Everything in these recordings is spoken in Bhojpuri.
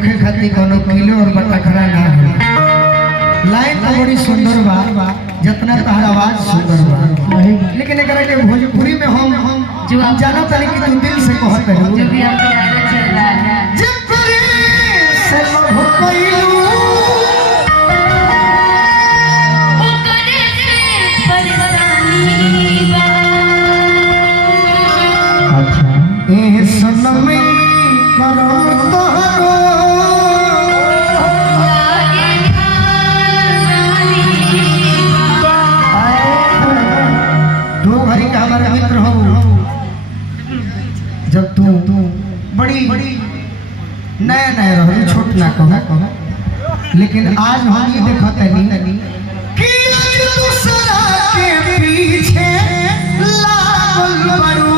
होखे खातिर कोनो किलो और बटखरा ना हो। लाइन तो बड़ी सुंदर बा, जितना तहर आवाज सुंदर बा, लेकिन एकरा के भोजपुरी में हम जानो तनी कि तू दिल से कहत है जो भी हम प्यारे चल रहा है जब करे से लभ कइलू ओ करे से परेशानी बा अच्छा ए सनम करम तोहरो लागे खाली दो घड़ी का हमारे मित्र हो। जब तू बड़ी नया नया रहो, छोट ना कहो, लेकिन आज हम ये देखत नहीं कि आज दूसरा के पीछे लागल बड़ू।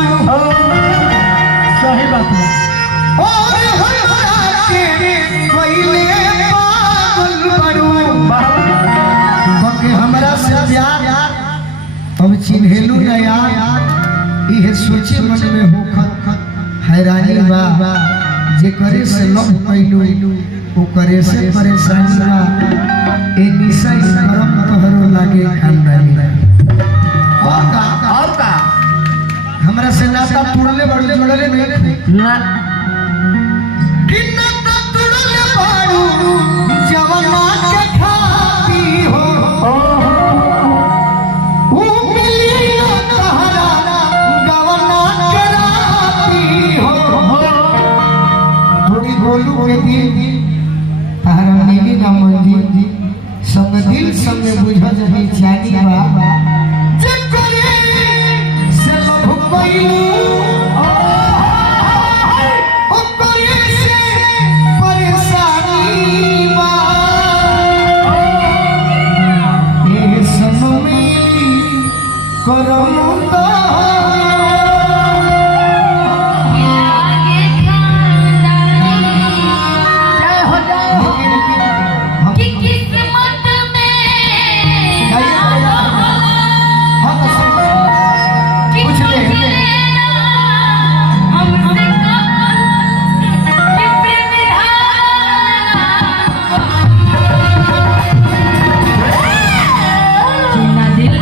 सही बात है। और हमरा के कोइले पागल बड़ू। बाकी हमरा से प्यार हम चिन्हेलू ना यार, इहे सोचे मन में होखत हैरानी बा, जे करे से लव कइलू ओ करे से परेशानी बा। ए निशा करम तोहरो लागे खानदानी और का हमरा से नाता तोड़ले बड़ले जोड़ले नहीं ना कि नाता तोड़ले बाड़ू जवाना के खाती हो ओ मिलिया तहरा गवना के राती हो थोड़ी बोलू के दिल तहरा मिली ना मंदिर संग दिल संग बुझ जही जानी बा जे करे से लभ कइलू ओ करे से परेशानी बा ए सनमी करम लागे खानदानी कि किस्मत में कि कुछ लेना हमसे कि प्रेम धारा दिल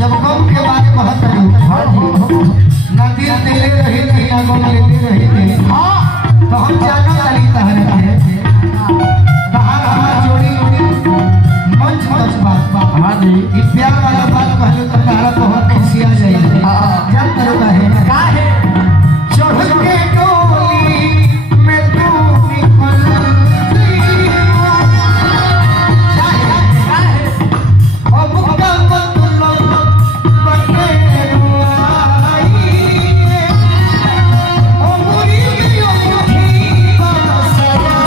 जब गम के बात कहत रही ना दिल दिले रही नहीं ना गम लेते रही तो हम जानो तली तहरे के बाहर हमार जोड़ी मंच मंच बात हां जी ई प्यार वाला बात कहलो तो तारा बहुत खुशिया जाई जान करो का है चढ़ के डोली में तू निकल अब का मतलब बने रुआई ओ मुरी यो मुठी बसरा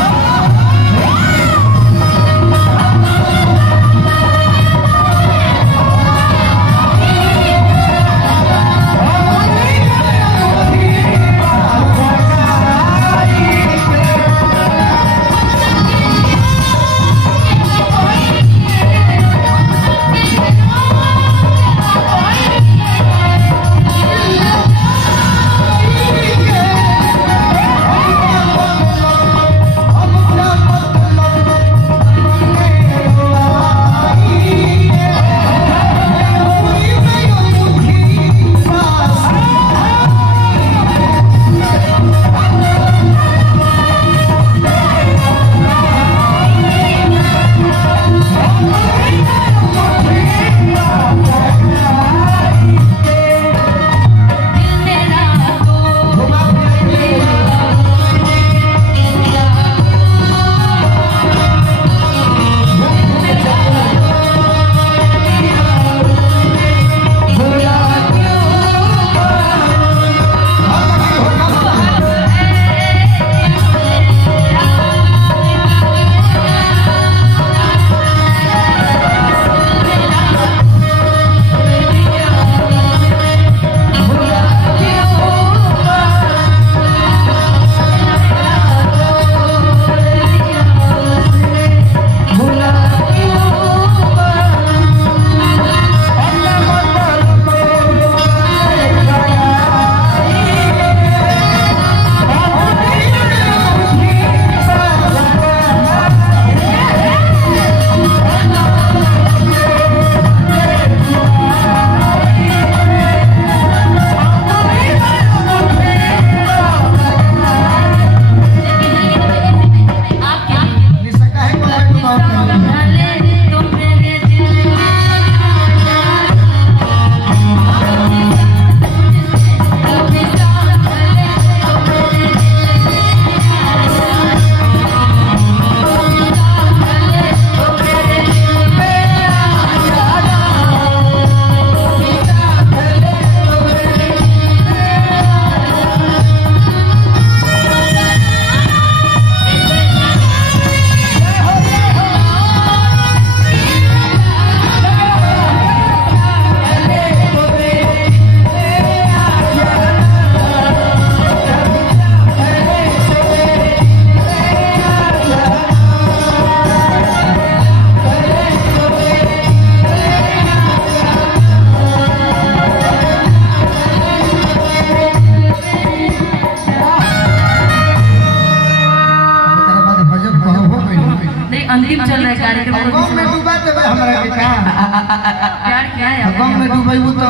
प्यार किया है गम में डूबेबू तो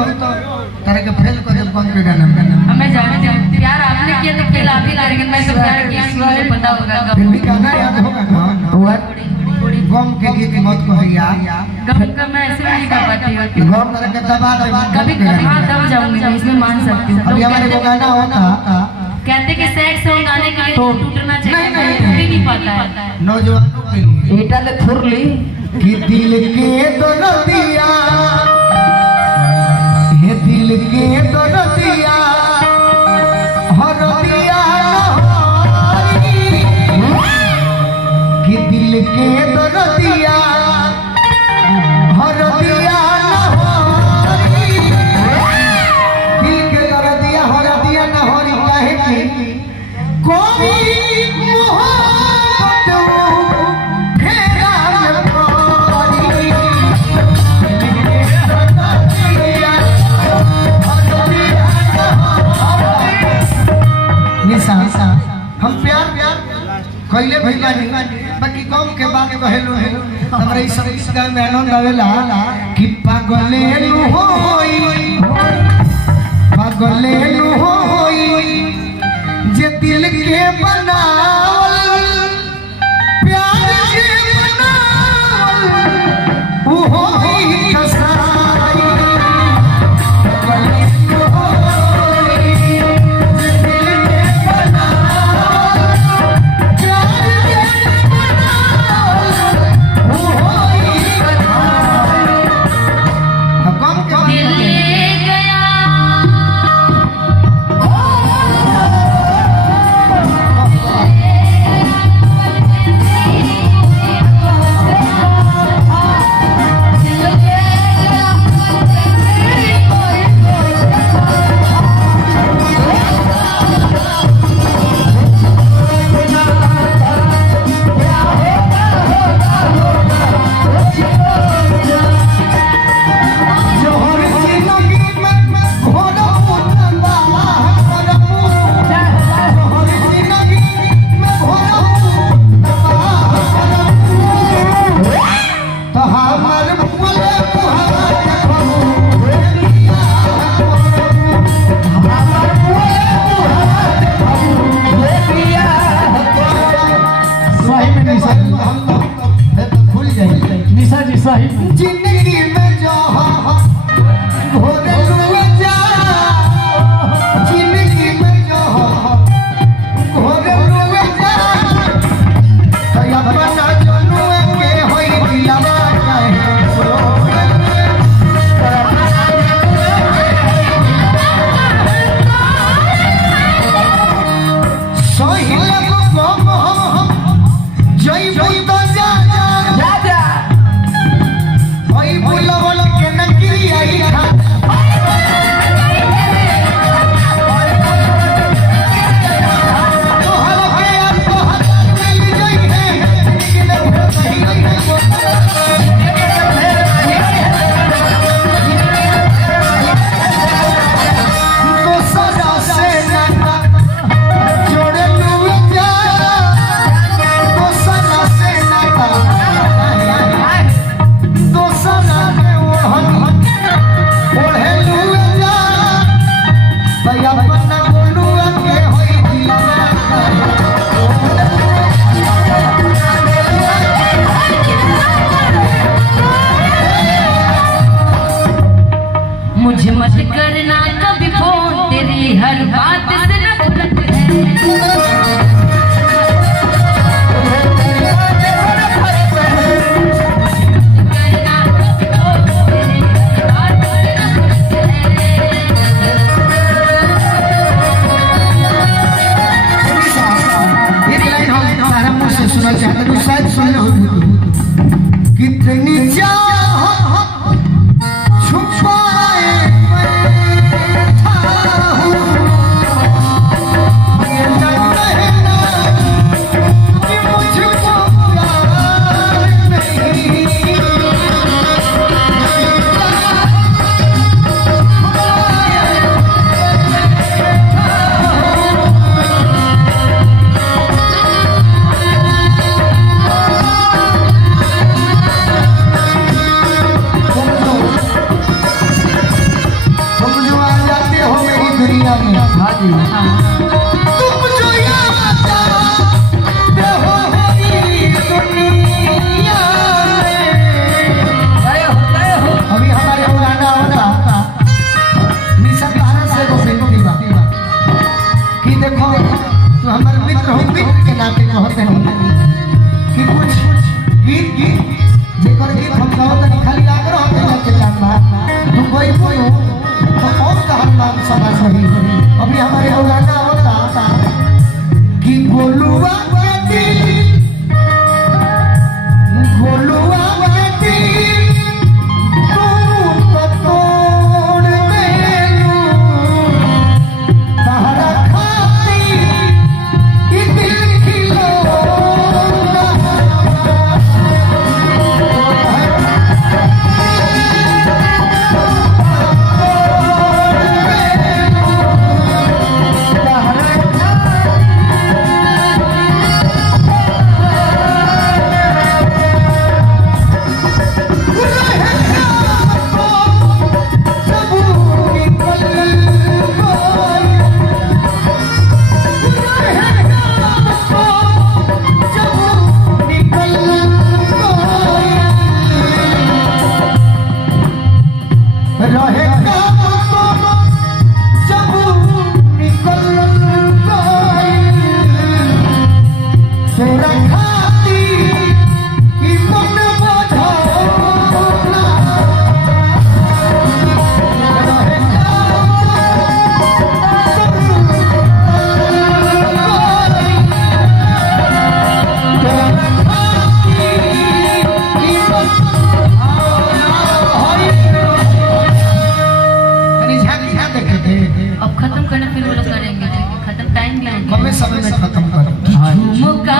तारे के फेल कर देब गम के गाना में। हमें जानते हैं प्यार आपने किया तो खेल आप ही करेंगे। मैं तो प्यार किया मुझे पता होगा फिर भी गाना याद होगा ना गम के गीत मत कहिया। गम का मैं ऐसे नहीं गा पाती हूँ। गम तारे के दबा दे कभी कभी हाँ दब जाऊंगी मैं इसमें मान सकती हूँ। अभी हमारे को गाना होता कहते कि सेक्स सॉन्ग गाने के लिए तो टूटना चाहिए, नहीं, टूट ही नहीं पाता है। नौजवानों के लिए एटा ले थुरली कि दिल के दरदिया हे दिल के दरदिया हरदिया कि दिल के दरदिया हरदिया दिल के दरदिया हरदिया न होरी काहे कि कोई मोहब्बत फेरा न पारी निशा हम प्यार कइले भइला बाकी कम के बात कहलो है हमरा ई सब इस गाँव में आनंद आवेला कि पागले नु होई जे दिल के बनावल प्यार के बनावल वो होई कसाई पागले नु होई जे दिल के बनावल प्यार के बनावल वो होई कसाई। कम के दिल ले गया निशा जी सही जिंदगी में जो घोड़े लुए जा जिंदगी में जो घोड़े लुए जा तो अपना जनुए के होई दिलवा काहे सोही लगो गम जई बोई तो जा जा ओई बुलवल के नकरी आई खा तोहर के अब तोहर मिल जई है लेकिन सही नहीं तो सदा से नाता जोड़े लुए प्यार तो सदा से नाता तो सदा में ओढ़े लुए जा भैया अपना बोलुआ के होई दिलवा मुझे मत करना कभी फोन, तेरी हर बात से नफरत है। करना कभी फोन, तेरी हर बात से नफरत है। एक लाइन हम सारा मुझ से सुना चाहते हैं शायद सुन लो कितनी चाह छुपाए बैठा हूँ ये लगता है दुनिया में। हाँ जी तुम जो यहाँ चाहते हो मेरी दुनिया में। जय हो अभी हमारे वो गाना होता निशा तारा से वो बेनती बा कि देखो तू हमारे मित्र हो, मित्र के नाते कहते हो कि कुछ गीत जेकर गीत हम गाओ तनी खाली लाग रहा है के जानना तू कोई कोई हो तो और कहन नाम समझ रही। अभी हमारे वो गाना होता कि गोलुआ के दिल गोलुआ के दिल अब खत्म करना फिर वो लोग करेंगे, खत्म टाइम भी समय में खत्म कर। झुमका